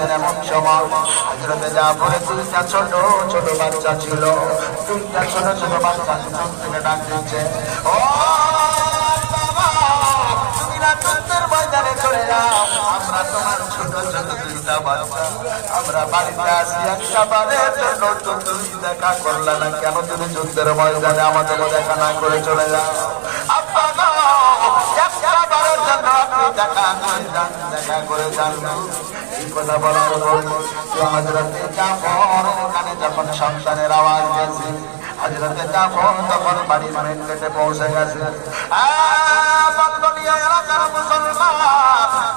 গেছেন এমন সময় হজরতে জাফরে দুইটা ছোট ছোট বাচ্চা ছিল। দুইটা ছোট ছোট বাচ্চা পিছন থেকে ডাক দিচ্ছে ও আমরা তোমার ছোট ছোট দুইটা বাচ্চা। আমরা বাড়িতে আসি একটা বারের জন্য। তো তুমি দেখা করলে না কেন তুমি যুদ্ধের ময়দানে আমাদের দেখা না করে চলে যাও? আব্বা কথা বলার পর হজরতে জাফর ওখানে যখন সন্তানের আওয়াজ গেছে হজরতে জাফর তখন বাড়ির মেন কেটে পৌঁছে গেছে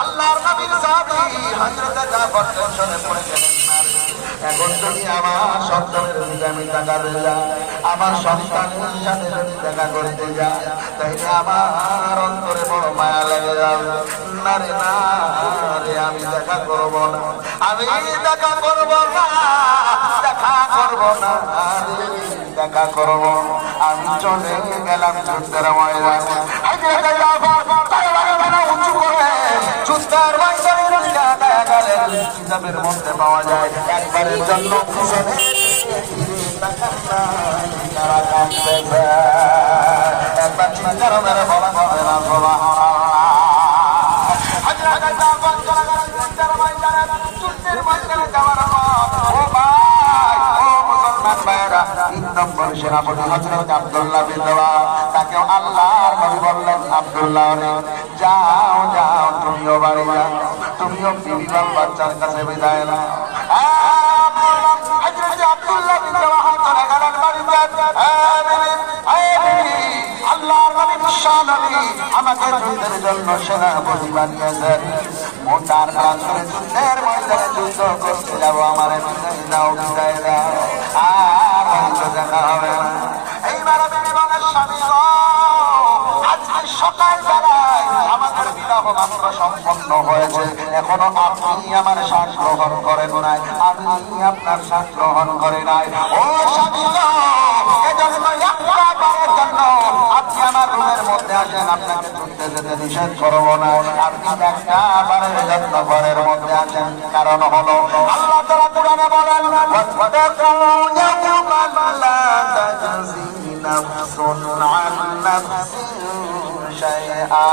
আল্লাহর নবীর সাহাবী, হজরতে জাফর টেনশনে পড়ে। এখন যদি আমার সন্তানের দিকে আমি দিয়ে যাই আমার সন্তানের সাথে যদি দেখা করতে যাই তাইলে আমার অন্তরে বড় মায়া লেগে যাবে। না রে না রে, আমি দেখা করব না। আমি দেখা করব না, দেখা করব না। দেখা করব। আমি চলে গেলাম যুদ্ধের ময়দানে। উঁচু করে যুদ্ধের ময়দানে গেলেন কিতাবের মধ্যে পাওয়া যায় একবারের জন্য। একবার চিৎকার সেনাপতি হযরত আব্দুল্লাহ বিন রাওয়াহ, তাকে আল্লাহর নবী বললেন আব্দুল্লাহ যাও যাও তুমিও বাড়ি যাও তুমিও বিবি বাচ্চার কাছে বিদায় নাও। আব্দুল্লাহ বিন চলে গেলেন বাড়িতে। আমাকে যুদ্ধের জন্য সেনাপতি বানিয়েছেন। মোটার যুদ্ধের ময়দানে যুদ্ধ করতে যাব আমার বিদায় দাও হয়তো দেখা হবে এইবার বিবি স্বামী সম্পন্ন হয়েছে। এখনও আপনি আমার শ্বাস গ্রহণ করেন নাই। আমি আপনার শ্বাস গ্রহণ করে নাই। ও স্বামী এজন্য একটা বারের জন্য আপনি আমার রুমের মধ্যে আসেন আপনাকে ছুটতে যেতে নিষেধ করবো না আপনি একটা বারের জন্য ঘরের মধ্যে আসেন কারণ হলো আল্লাহ তারা কোরআনে বলেন واتقوا يوما لا تجزي نفس عن نفس شيئا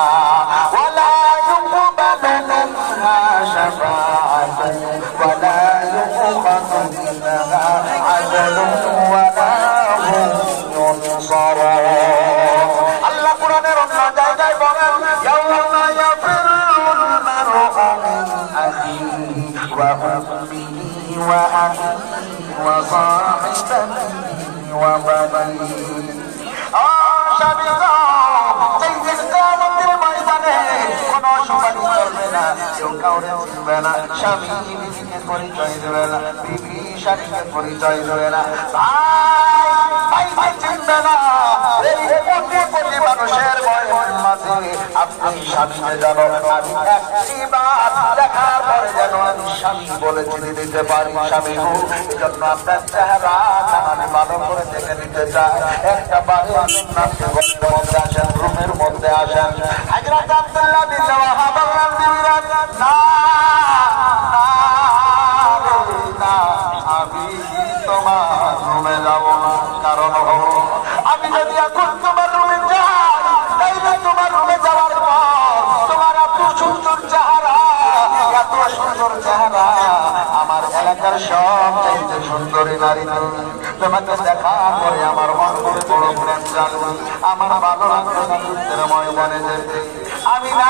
আখিহি ওয়া উম্মিহি ওয়া আবিহি ওয়া সাহিবাতিহি ওয়া বানিহি আ শাবিরা যেই দিন কিয়ামতের ময়দানে কোনো শুনানি চলবে না কেউ কাউরে চিনবে না স্বামী বিবিকে পরিচয় দেবে না বিবি স্বামীকে পরিচয় দেবে না ভাই ভাই ভাই চিনবে না এই কোটি কোটি মানুষের বয়সের মাঝে আপনি স্বামীকে জানো আমি একটি বার দেখার পরে যেন আমি স্বামী বলে চিনে দিতে পারি স্বামী। গো এই আপনার চেহারা আমি ভালো করে দেখে নিতে চাই। একটা বাড়ি আসেন ঘরের মধ্যে আসেন, রুমের মধ্যে আসেন। হাজরাত আব্দুল্লাহ বিন রাওয়াহা বললেন না, আমি তোমার রুমে যাব। আমি তোমার রুমে যাই না তোমার রুমে যাওয়ার পর, তোমার এত সুন্দর চেহারা, এত সুন্দর চেহারা, আমার এলাকার সব চাইতে সুন্দরী নারী তুমি। তোমাকে দেখা করে আমার মন বড় আমার ভালো লাগবে না ময়দানে যেতে। আমি না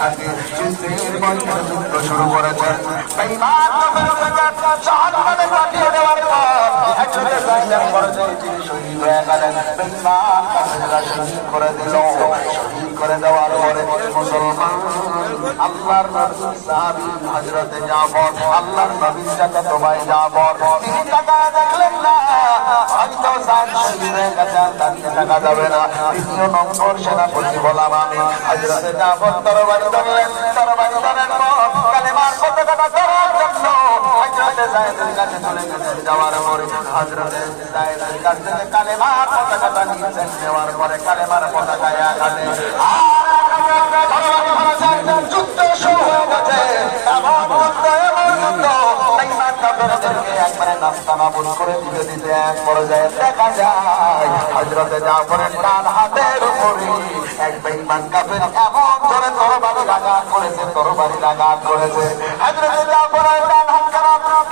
হাতে যুদ্ধের ময়দানে যুদ্ধ শুরু করেছেন বেঈমান কাফেরদেরকে জাহান্নামে পাঠিয়ে দেওয়ার পর একসাথে করে দিল করে দেওয়ার পরে মুসলমান আল্লাহর নবী সাহাবী হযরতে জাফর, আল্লাহর নবীর সাথে তোমায় জাফর। তিনি তাকায় দেখলেন না, হয়তো সাত হয়ে গেছে তাকে টাকা যাবে না। দ্বিতীয় নম্বর সেনাপতি বললাম আমি হযরতে জাফর তরবারি ধরলেন, তরবারি ধরেন কালেমার পতাকাটা ধরার জন্য হযরতে যায়েদের কাছে যাওয়ার পরে। হযরতে যায়েদের কাছ কালেমার পতাকাটা কালেমার পতাকা এক নাস্তানাবুদ করে দিতে দিতে এক পর্যায়ে দেখা যায় হযরতে জাফরের ডান হাতের উপরে এক বেঈমান কাফের এমন ধরে তরবারি লাগাত করেছে তরবারি লাগাত করেছে হযরতে জাফরের ডান হাত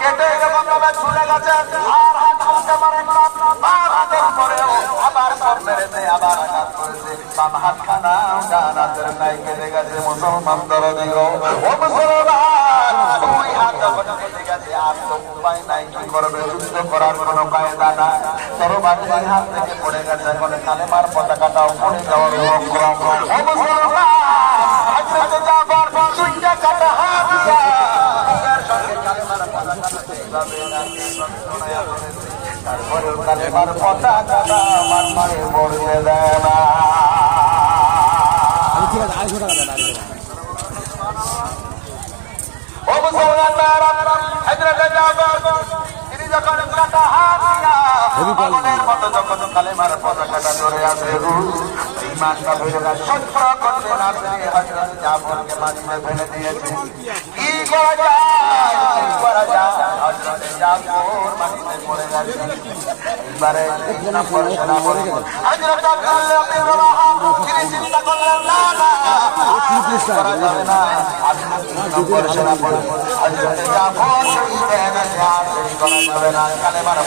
কেটে যখন তবে ঝুলে গেছে আর হাত হালকা মারেন না বাম হাতের উপরেও আবার সব মেরেছে, আবার আঘাত করেছে, বাম হাত হাতের নাই কেটে গেছে, মুসলমান দরদি ও মুসলমান, দুই হাত যখন কেটে গেছে, আর তো উপায় নাই, কি করবে? যুদ্ধ করার কোনো কায়দা না এখন কালেমার পতাকাটা আমার দেয় না ঠিক আছে আড়াইশো টাকা দেন আড়াইশো দিয়েছে। কি করা যায়?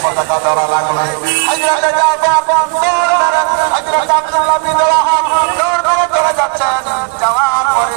পতাকা ধরা লাগবে। হযরতে জাফর হযরত আব্দুল্লাহ বিন চলে যাচ্ছেন। যাওয়ার পরে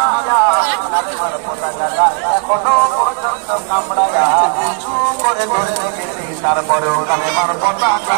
ডান কালেমার পতাকাটা এখনও পর্যন্ত কামড়ায়া উঁচু করে ধরে রেখেছি। তারপরেও কালেমার পতাকাটা